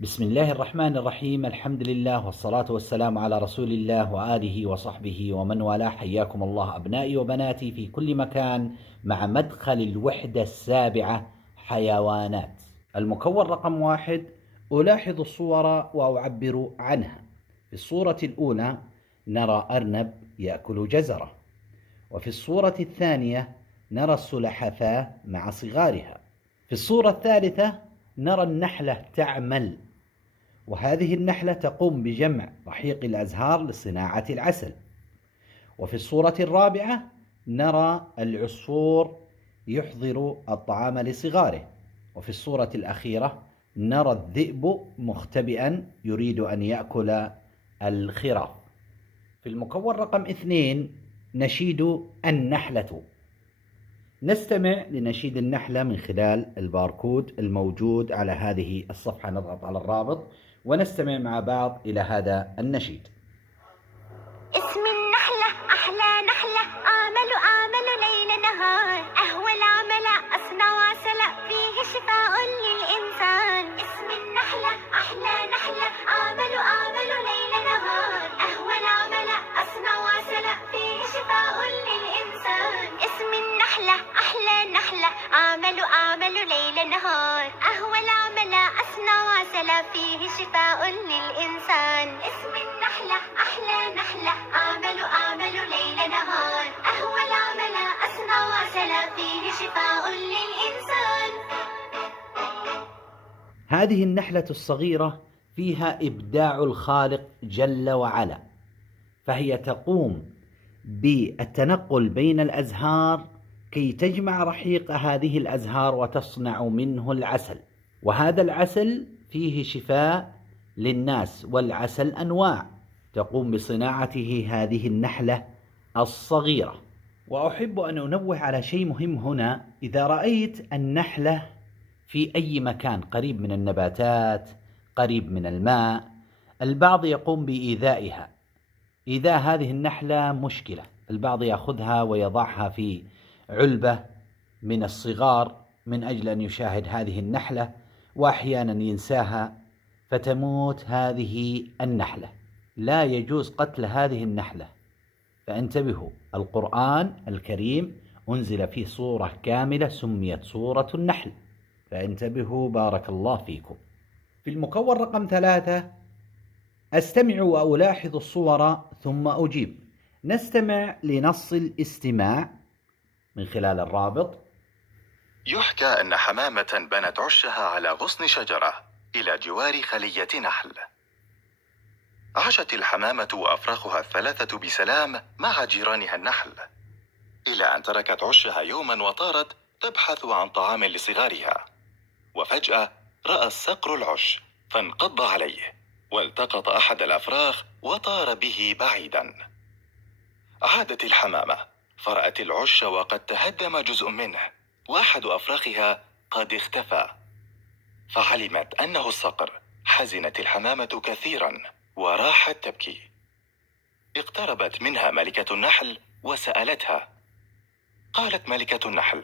بسم الله الرحمن الرحيم. الحمد لله والصلاة والسلام على رسول الله وآله وصحبه ومن والاه. حياكم الله أبنائي وبناتي في كل مكان مع مدخل الوحدة السابعة حيوانات. المكون رقم 1: ألاحظ الصور وأعبر عنها. في الصورة الأولى نرى أرنب يأكل جزرة، وفي الصورة الثانية نرى السلحفاة مع صغارها، في الصورة الثالثة نرى النحلة تعمل، وهذه النحلة تقوم بجمع رحيق الأزهار لصناعة العسل، وفي الصورة الرابعة نرى العصفور يحضر الطعام لصغاره، وفي الصورة الأخيرة نرى الذئب مختبئا يريد أن يأكل الخراف. في المكون رقم 2 نشيد النحلة. نستمع لنشيد النحلة من خلال الباركود الموجود على هذه الصفحة. نضغط على الرابط ونستمع مع بعض إلى هذا النشيد. اسم النحلة أحلى نحلة، آمل ليل نهار، أهوى العمل أصنع عسل فيه شفاء للإنسان. اسم النحلة أحلى نحلة، آمل ليل نهار، أهوى العمل أصنع عسل فيه شفاء للإنسان. اسم النحلة أحلى نحلة، آمل ليل نهار، أهوى العمل أصنع عسل فيه شفاء للإنسان. اسم النحلة أحلى نحلة، آمل ليل نهار، أهوى العمل أصنع عسل فيه شفاء للإنسان. هذه النحلة الصغيرة فيها إبداع الخالق جل وعلا، فهي تقوم بالتنقل بين الأزهار كي تجمع رحيق هذه الأزهار وتصنع منه العسل، وهذا العسل فيه شفاء للناس، والعسل أنواع تقوم بصناعته هذه النحلة الصغيرة. وأحب أن أنوه على شيء مهم هنا: إذا رأيت النحلة في أي مكان قريب من النباتات، قريب من الماء، البعض يقوم بإيذائها. إيذاء هذه النحلة مشكلة، البعض يأخذها ويضعها في علبة من الصغار من أجل أن يشاهد هذه النحلة، وأحيانا ينساها فتموت هذه النحلة. لا يجوز قتل هذه النحلة، فانتبهوا، القرآن الكريم أنزل فيه صورة كاملة سميت سورة النحل، فانتبهوا بارك الله فيكم. في المكون رقم 3 أستمع وألاحظ الصور ثم أجيب. نستمع لنص الاستماع من خلال الرابط. يحكى أن حمامة بنت عشها على غصن شجرة إلى جوار خلية نحل. عاشت الحمامة وأفراخها الثلاثة بسلام مع جيرانها النحل، إلى أن تركت عشها يوما وطارت تبحث عن طعام لصغارها، وفجأة رأى الصقر العش فانقض عليه، والتقط أحد الأفراخ وطار به بعيدا. عادت الحمامة فرأت العش وقد تهدم جزء منه، وأحد أفراخها قد اختفى، فعلمت أنه الصقر. حزنت الحمامة كثيرا وراحت تبكي. اقتربت منها ملكة النحل وسألتها. قالت ملكة النحل: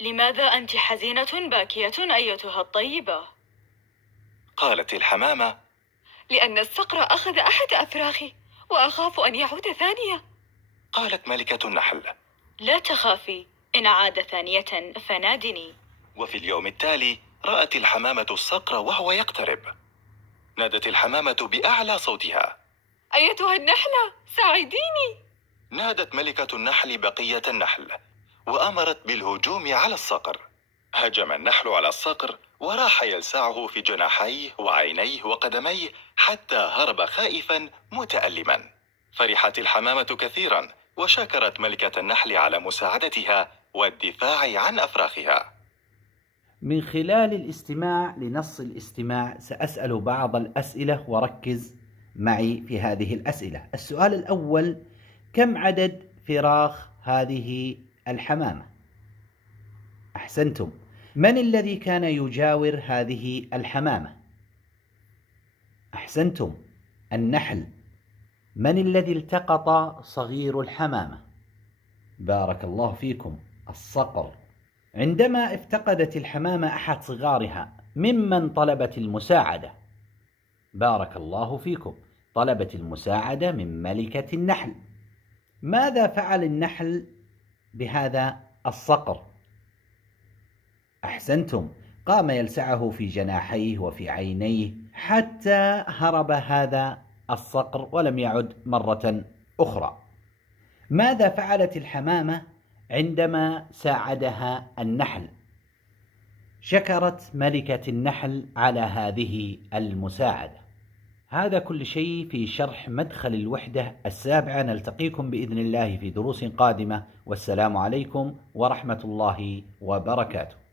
لماذا أنت حزينة باكية أيتها الطيبة؟ قالت الحمامة: لأن الصقر أخذ أحد أفراخي وأخاف أن يعود ثانية. قالت ملكة النحل: لا تخافي، إن عاد ثانية فنادني. وفي اليوم التالي رأت الحمامة الصقر وهو يقترب. نادت الحمامة بأعلى صوتها: أيتها النحلة ساعديني. نادت ملكة النحل بقية النحل وأمرت بالهجوم على الصقر. هجم النحل على الصقر وراح يلسعه في جناحيه وعينيه وقدميه حتى هرب خائفا متألما. فرحت الحمامة كثيرا وشكرت ملكة النحل على مساعدتها والدفاع عن أفراخها. من خلال الاستماع لنص الاستماع سأسأل بعض الأسئلة، وركز معي في هذه الأسئلة. السؤال الأول: كم عدد فراخ هذه الحمامة؟ أحسنتم. من الذي كان يجاور هذه الحمامة؟ أحسنتم، النحل. من الذي التقط صغير الحمامة؟ بارك الله فيكم، الصقر. عندما افتقدت الحمامة أحد صغارها، ممن طلبت المساعدة؟ بارك الله فيكم. طلبت المساعدة من ملكة النحل. ماذا فعل النحل بهذا الصقر؟ أحسنتم، قام يلسعه في جناحيه وفي عينيه حتى هرب هذا الصقر ولم يعد مرة أخرى. ماذا فعلت الحمامة عندما ساعدها النحل؟ شكرت ملكة النحل على هذه المساعدة. هذا كل شيء في شرح مدخل الوحدة السابعة. نلتقيكم بإذن الله في دروس قادمة، والسلام عليكم ورحمة الله وبركاته.